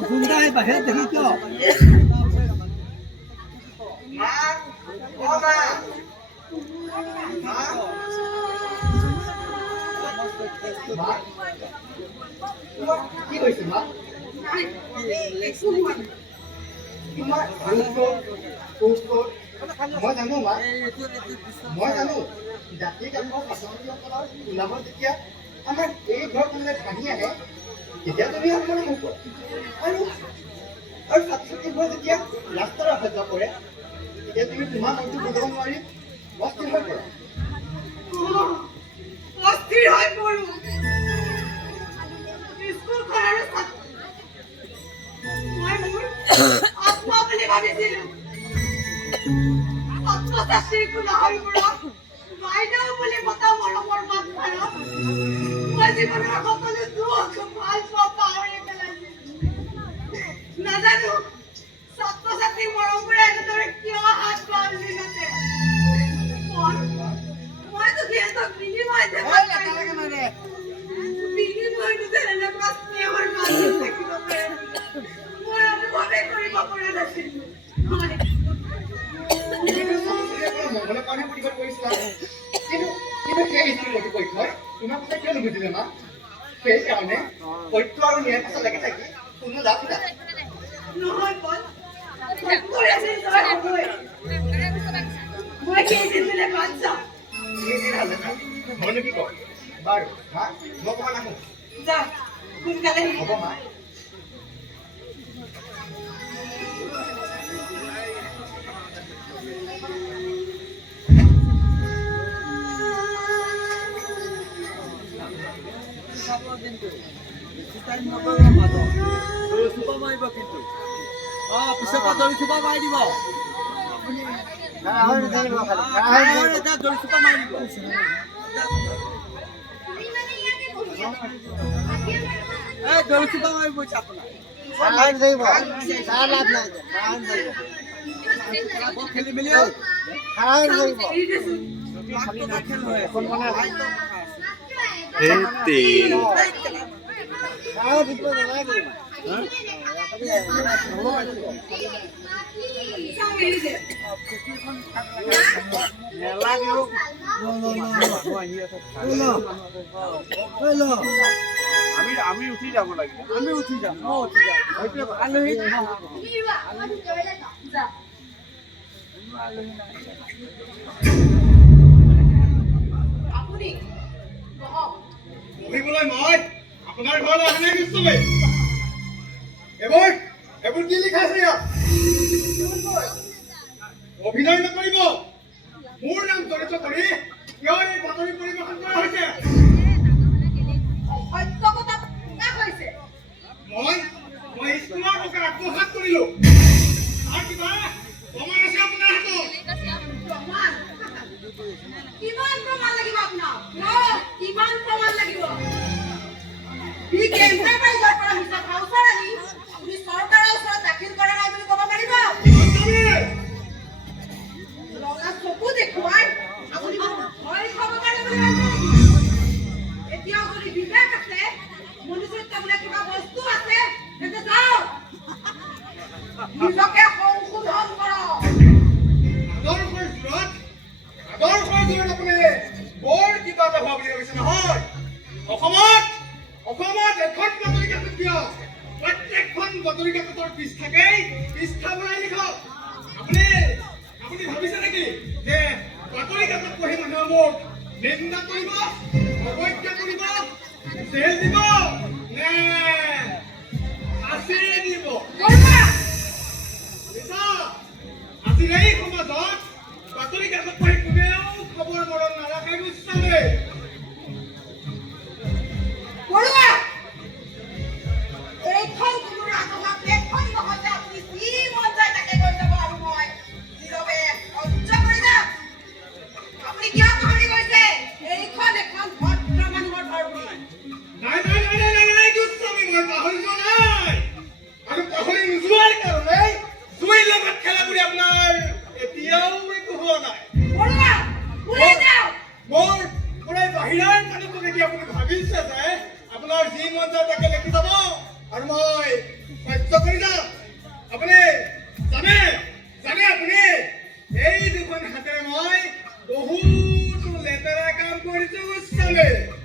গুন্ডা বাহিৰত দেখি কিয় কি কৈছে মা মই জানো মা মই জানো জাতি কামৰ পাচলিসকলৰ ওলাব যেতিয়া আমাৰ এই ঘৰখনলৈ ভাঙি আহে তেতিয়া তুমি আপোনাৰ মোক আৰু ছাত্ৰ ছাত্ৰীবোৰ যেতিয়া ৰাস্তাৰে অহা যোৱা কৰে তেতিয়া তুমি তোমাৰ মনটো বুজাব নোৱাৰি অস্থিৰ হৈ পৰে অস্থিৰ হৈ পৰো স্কুলখনৰ মই মোৰ আত্মা বুলি ভাবিছিলো ছাত্ৰ ছাত্ৰীৰ কোলাহলবোৰক বাইদেউ বুলি মতা মৰমৰ মাত ভাৰত মই জীৱনৰ সকলো দুখ ভাল পোৱা পাহৰি পেলাইছিলো নাজানো ছাত্ৰ ছাত্ৰীৰ মৰমবোৰে এনেদৰে কিয় হাত বান্ধি নাছে মইতো সিহঁতক বিনিময় বিনিময়টো যেন এনেকুৱা স্নেহৰ বান্ধি থাকিব পাৰে মই অনুভৱেই কৰিব পৰা নাছিলো মংগলৰ কাৰণে প্ৰতিবাদ কৰিছিলা কিন্তু সেই স্কুল কৰ্তৃপক্ষই তোমাৰ কথা কিয় নুবুজিলে মা সেইকাৰণে সত্য আৰু ন্যায়ৰ পাছত লাগি থাকি কোনো লাভ নাই নহয় বল মই কি দিছিলে বাচ্চা মইনো কি কওঁ বাৰু মা মই অকণমান আহোঁ যা সোনকালে হ'ব মা পিছত দৰি চুপা মাৰি দিব দৰি চুপা মাৰি দিব দৰি চুপা মাৰি গৈছে আপোনাৰ খেলি মেলি আমি উঠি যাব লাগিব আমি উঠি যাম আলহী আপুনি পঢ়িবলৈ মই আপোনাৰ ঘৰলৈ অহা নাই নিশ্চয় এইবোৰ কি লিখা আছে ইয়াত অভিনয় নকৰিব মোৰ নাম জড়িত কৰি কিয় এই বাতৰি পৰিৱেশন কৰা হৈছে সত্য কথা প্ৰকাশ হৈছে মই স্কুলৰ লোকে আত্মসাত কৰিলো আৰু কিবা প্ৰমাণ আছে আপোনাৰ হাতত প্ৰমাণ কিমান প্ৰমাণ লাগিব আপোনাক কিমান প্ৰমাণ লাগিব ই কেন্দ্ৰৰ পৰা হিচাপ হাউচৰ আনি আপুনি চৰকাৰৰ ওচৰত দাখিল কৰা নাই বুলি ক'ব পাৰিব ৰঙা চকু দেখুৱাই আপুনি ভয় খাব পাৰে বুলি ভাবিছে এতিয়া যদি বিবেক আছে মনুষ্যত্ব বোলে কিবা বস্তু আছে তেন্তে যাওক নিজকে সংশোধন কৰক আদৰ্শৰ জোৰত আপুনি বৰ কিবা এটা হোৱা বুলি ভাবিছে নহয় অসমত এখন বাতৰি কাকত কিয় প্ৰত্যেকখন বাতৰি কাকতৰ পৃষ্ঠা বনাই লিখক আপুনি ভাবিছে নেকি যে বাতৰি কাকত পঢ়ি মানুহে মোক নিন্দা কৰিব অবজ্ঞা কৰিব জেল দিব নে ফাঁচি দিব আজিৰ এই সমাজত বাতৰি কাকত পঢ়ি কোনেও খবৰ মৰম নাৰাখে গোস্বামী বৰুৱা এইখন কোনো ৰাজহুৱা প্লেটফৰ্ম নহয় যে আপুনি যি মন যায় তাকে কৈ যাব আৰু মই নীৰৱে সহ্য কৰি যাম আপুনি কিয় পাহৰি গৈছে এইখন এখন ভদ্ৰ মানুহৰ ঘৰ বুলি নাই গোস্বামী মই পাহৰি যোৱা নাই পঞ্চায়ত তাকে লিখি যাব আৰু মই সত্য কৰি যাম আপুনি জানে আপুনি এই দুখন হাতেৰে মই বহুতো লেতেৰা কাম কৰিছো গোস্বামী